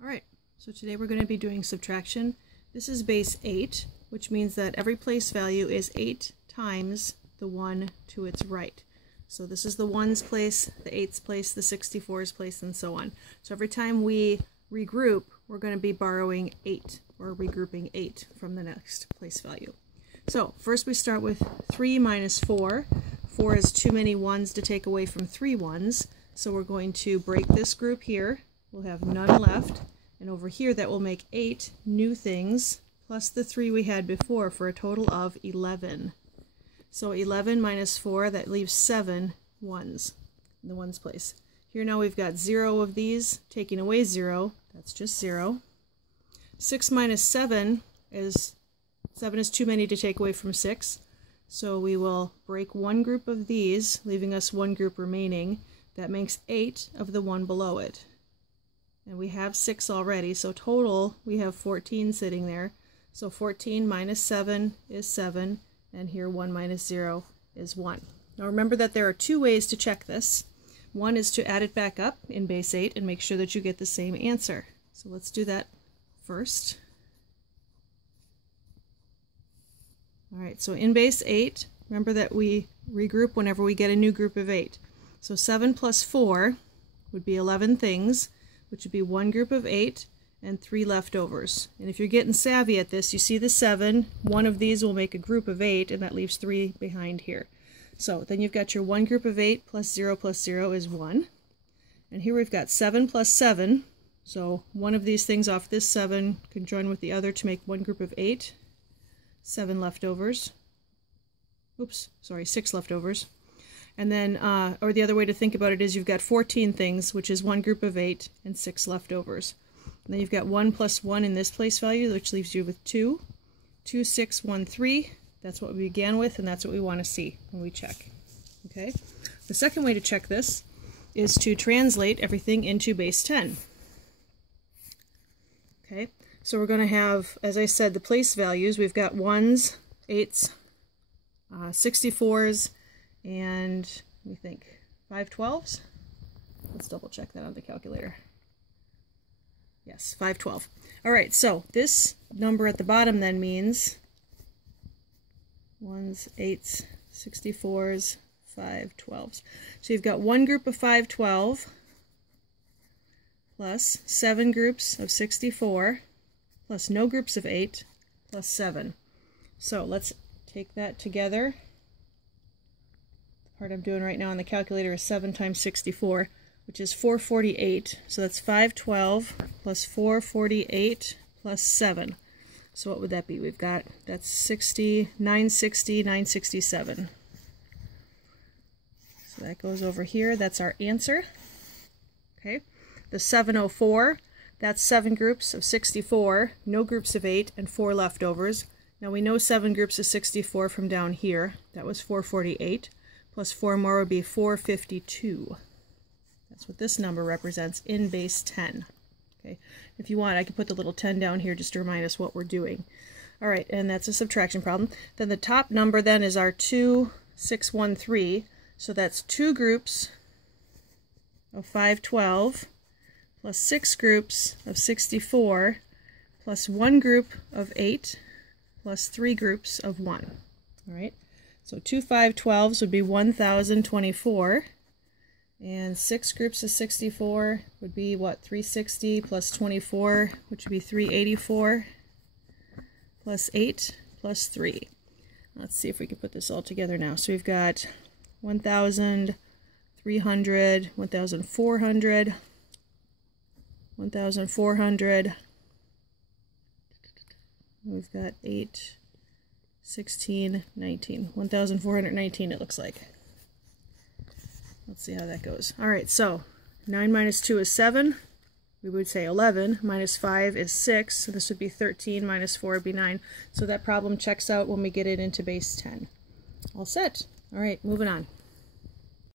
Alright, so today we're going to be doing subtraction. This is base 8, which means that every place value is 8 times the 1 to its right. So this is the 1's place, the 8's place, the 64's place, and so on. So every time we regroup, we're going to be borrowing 8, or regrouping 8 from the next place value. So first we start with 3 minus 4. 4 is too many 1's to take away from 3 1's. So we're going to break this group here. We'll have none left. And over here that will make 8 new things plus the 3 we had before for a total of 11. So 11 minus 4, that leaves 7 1's in the 1's place. Here now we've got 0 of these, taking away 0, that's just 0. 6 minus 7 is too many to take away from 6. So we will break one group of these, leaving us one group remaining. That makes 8 of the one below it. And we have 6 already, so total we have 14 sitting there. So 14 minus 7 is 7, and here 1 minus 0 is 1. Now remember that there are two ways to check this. One is to add it back up in base 8 and make sure that you get the same answer. So let's do that first. Alright, so in base 8, remember that we regroup whenever we get a new group of 8. So 7 plus 4 would be 11 things, which would be one group of 8 and 3 leftovers. And if you're getting savvy at this, you see the 7, one of these will make a group of 8, and that leaves 3 behind here. So then you've got your one group of 8 plus 0 is 1. And here we've got 7 plus 7, so one of these things off this 7 can join with the other to make one group of 8. 7 leftovers. Oops, sorry, 6 leftovers. And then, or the other way to think about it is you've got 14 things, which is one group of 8 and 6 leftovers. And then you've got 1 plus 1 in this place value, which leaves you with 2. 2, 6, 1, 3. That's what we began with, and that's what we want to see when we check. Okay. The second way to check this is to translate everything into base 10. Okay. So we're going to have, as I said, the place values. We've got 1's, 8's, 64's, and let me think, 512's? Let's double check that on the calculator. Yes, 512. Alright, so this number at the bottom then means 1's, 8's, 64's, 512's. So you've got one group of 512 plus 7 groups of 64 plus no groups of 8 plus 7. So let's take that together. The part I'm doing right now on the calculator is 7 times 64, which is 448. So that's 512 plus 448 plus 7. So what would that be? We've got, that's 60, 960, 967. So that goes over here. That's our answer. Okay. The 704, that's 7 groups of 64, no groups of 8, and 4 leftovers. Now we know 7 groups of 64 from down here. That was 448. Plus 4 more would be 452. That's what this number represents in base 10. Okay. If you want, I could put the little 10 down here just to remind us what we're doing. Alright, and that's a subtraction problem. Then the top number then is our 2613. So that's 2 groups of 512 plus 6 groups of 64 plus 1 group of 8 plus 3 groups of 1. Alright, so 2 512's would be 1024, and 6 groups of 64 would be what, 360 plus 24, which would be 384, plus 8 plus 3. Let's see if we can put this all together now. So we've got 1,300, 1,400, 1,400, we've got 8, 16, 19, 1,419 it looks like. Let's see how that goes. Alright, so 9 minus 2 is 7, we would say 11, minus 5 is 6, so this would be 13, minus 4 would be 9. So that problem checks out when we get it into base 10. All set. Alright, moving on.